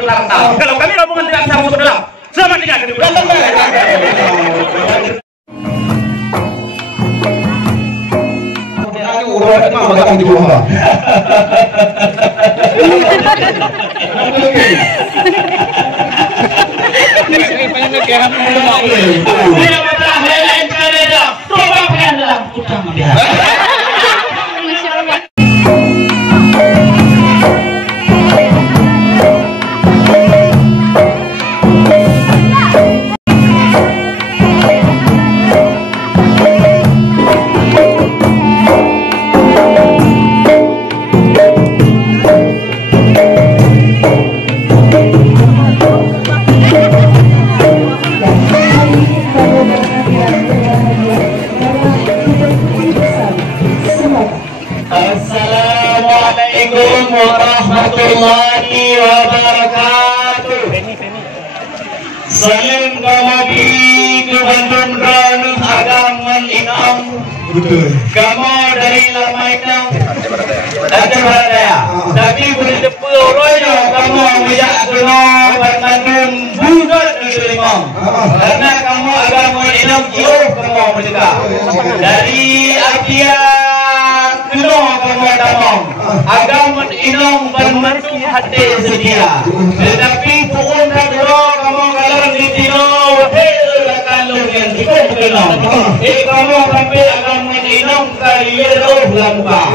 ikut harta. Kalau kami rombongan tidak bisa masuk ke dalam, selamat tinggal di dalam. Urut mak bakal di bawah. Assalamualaikum warahmatullahi wabarakatuh. Salam kami ke Bandung dan Agaman Inam. Betul. Kamu dari Lamaina. Ada berada. Tapi boleh depu orangnya kamu bijak kena Bandung bukan negeri Imam. Karena kamu Agaman Inam jauh kamu berdekat. Dari Akia kena kamu damang. Agama inong bermantu hati sedia. Tetapi pun kadro kamu kalau ditino kalau yang cukup kena. Kamu sampai agama inong kaliero lampa.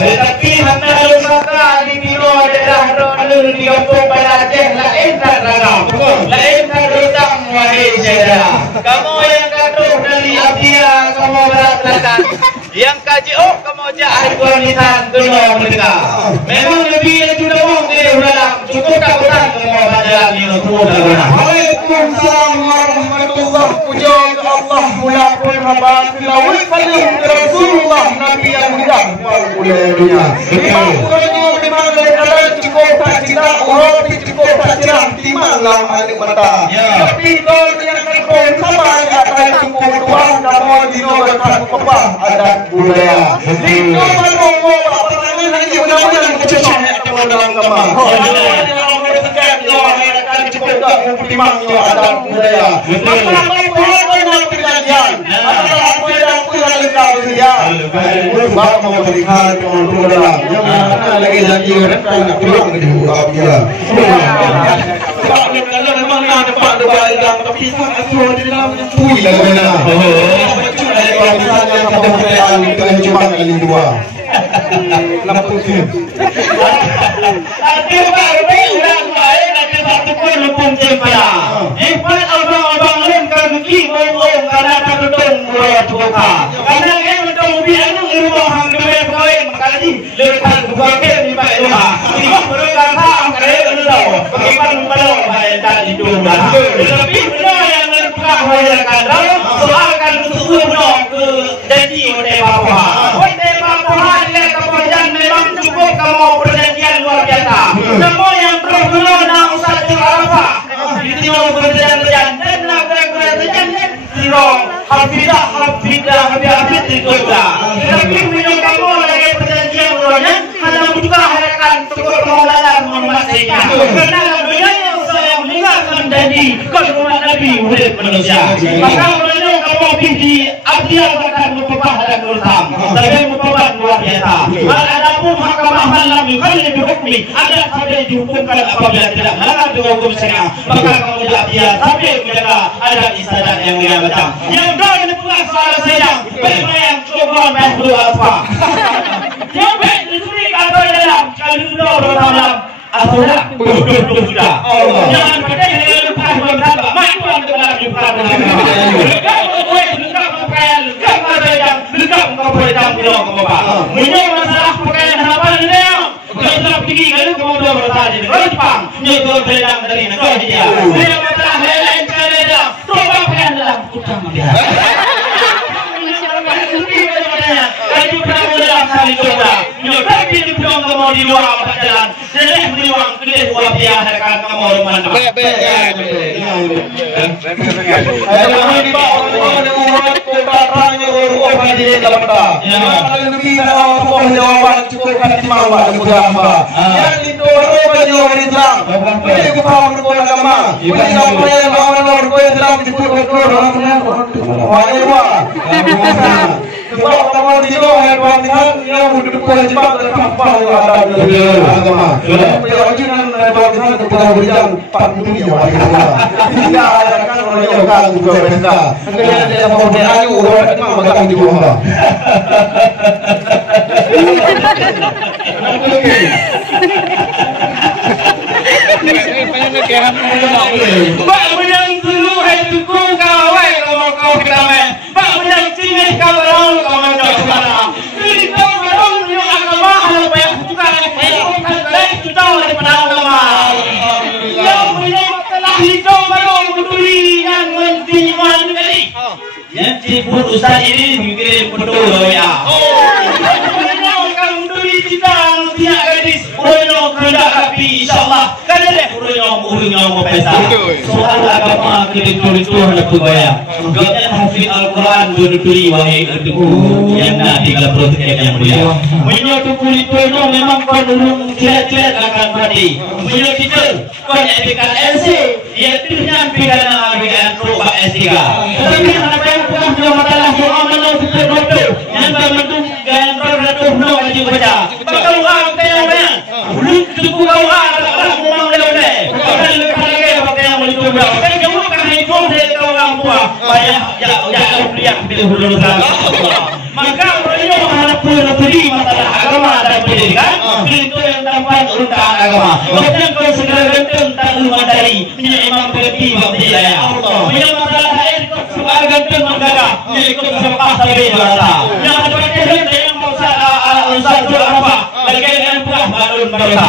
Tetapi hanya lusaka ditino daerah lalu di kampung Aceh lain tak ragam. Lain tak rutang wahai saudara. Kamu yang gaduh dari Abdia kamu berat-beratan. Yang kaji kamu jahat wanita kena mereka. Memang lebih yang sudah mau dia ulang cukup tak utang kamu pada ini sudah benar. Waalaikumsalam warahmatullahi wabarakatuh. Allah mula pun hamba tilawih kalim Rasulullah Nabi yang mulia. Mulia. Imam kurangnya memang kalau cukup tak cinta orang cukup tak cinta timang lam anik mata. Tapi kalau yang kau sama akan cukup dua kamu dino berkat apa ada budaya. Dino beronggo apa namanya lagi undang-undang kececah atau dalam kamar. Cukup tak timang ada budaya. Apa yang perjanjian? Apa yang lekar dia? Bapak mau berikan untuk dalam. Yang lagi janji mereka nak pulang ke Arabia. Kalau memang ada Pak Dewan yang tapi sangat suruh di dalam pui lah benar. Kalau misalnya sampai perayaan dengan cuma kali dua. Lampu tu. Tapi baru ulang baik nanti satu pun lupung jempala. Empat abang-abang lain kan begini ngomong karena tak betul murah cuka. Karena yang betul biar tu rumah hang dua kawin makali lepas bukan ni baik rumah. Ini mereka tak kerja dulu. Bagaimana belum bayar tadi dulu. Tapi benar yang mereka bayar kadang soalkan untuk ke janji oleh bapa. Oleh bapa dia kemudian memang cukup kamu perjanjian luar biasa. Semua yang terus menang usah apa. Itu perjanjian dan nak perjanjian dirong. Hafidah itu dah. Tapi minum kamu lagi perjanjian luarnya hanya buka harapan untuk Maulana Muhammad Sayyidina. Karena beliau saya meninggalkan janji kepada Nabi oleh manusia. Maka beliau kamu pilih Abdial akan berubah dan berutam. Tapi berubah luar biasa. Adapun mahkamah malam kali berhukmi ada sampai dihukumkan apabila tidak melanggar hukum syariat. Maka kamu tidak dia sampai menjaga adat istiadat yang dia macam. Yang dua ini pula salah saya. Baik yang coba main berdua apa? Yang baik diberi atau dalam kali dalam atau tak betul sudah. Jangan pakai yang lepas berkata. Main tuan dalam jumpa dengan. Lekap kau perintah pulau kau bapak. Menyok masalah pakaian harapan dia. Kalau sudah tinggi kalau kamu dah bertanya. Kalau Jepang, nyokor perintah dari negara dia. Dia masalah lain kali dia. Coba pakaian dalam utang dia. Kalau kamu dalam kali coba, nyokor di pulau kamu di luar jalan. Seleh beriwang kedai buah dia harapan kamu rumah. Kamu di bawah orang kotaranya orang di dalam dah. Kalau lebih apa jawaban cukup kan timawat mudah apa. Yang itu orang Islam. Boleh paham berkuasa agama. Ibu tidak punya paham berkuasa dalam disebut sebab kalau dia yang berkuasa yang berkuasa sebab apa agama. Kalau ajunan berkuasa kepada bidang 40 yang tidak kan orang yang kan juga benda. Kerana dia mau dia ayu orang itu makan di bawah. Bak menang dulu hai tukung kawai kalau kau kita main. Bak menang cingit kalau kau menang sekarang. Ini kau belum yang agama hal banyak juga kan lain sudah daripada agama. Yang menang telah hidup belum peduli yang menjiman kali. Yang disebut ustaz ini mungkin betul ya. InsyaAllah kan ada urung-urung pesta soal agama itu hendak bergaya gaya hafid Al-Quran berduri wahai erduku yang nak tinggal protokol yang mulia menyatu kulit itu memang kau urung celat-celat akan mati menyatu itu kau nak pikan LC iaitu yang pikan bagian roba S3 tetapi apa yang pernah masalah soal menang doktor yang bermendung gaya berdatuh no wajib baca bakal orang yang banyak belum cukup orang memang lelai bukan lelai pakai yang boleh coba kan kamu kan hidup dari orang tua banyak ya lihat di hulu maka beliau harap beri masalah agama dan pendidikan itu yang tampak tentang agama kemudian kalau segera ganteng tak memadai punya imam berhenti waktu saya punya masalah air soal ganteng menggagah ikut sebab sampai bahasa yang ada yang mau satu apa bagian buah balon bahasa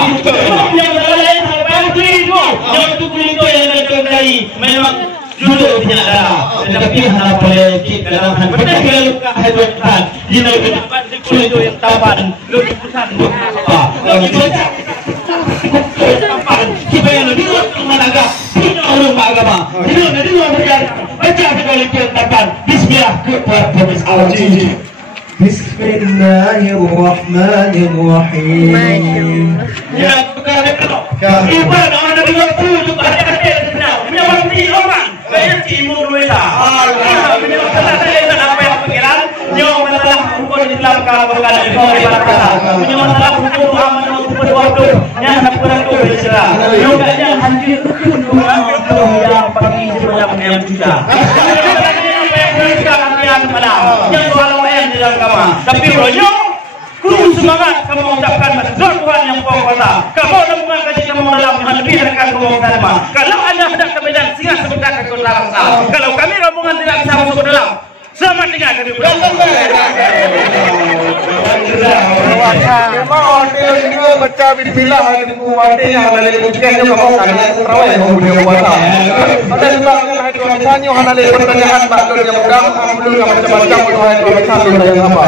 yang lain sampai itu yang itu kulito yang dari memang dulu tidak ada tetapi hanya boleh kita dalam benar luka hidupkan di dalam kulito yang tampan lukisan apa tampan supaya lebih menagak punya orang agama jadi orang baca kulito yang tampan bismillah kepada Allah. Bismillahirrahmanirrahim. Ya, ibadah orang dari waktu juga ada sebenarnya. Menyebabkan orang banyak timur mereka. Menyebabkan apa yang pikiran? Yang masalah hukum Islam kalau berkata di bawah kata. Menyebabkan masalah hukum amanah hukum waktu. Yang kurang tu bercerah. Yang yang hancur orang yang pergi sebanyak yang juta. Yang walau yang di dalam agama, tapi rojo kudu semangat kamu mengucapkan mazhar Tuhan yang kuasa. Kamu nak mengkaji kamu dalam yang lebih dekat kamu sama. Kalau anda hendak ke medan singa sebentar ke kota bangsa. Kalau kami rombongan tidak bisa masuk ke dalam, selamat tinggal kami pulang. Memang orang ini baca bismillah di kuwati yang ada di kucingnya kamu kan terawih kamu dia puasa. Ada juga yang hari Ramadan yang ada pertanyaan bakal yang mudah belum macam-macam orang yang apa.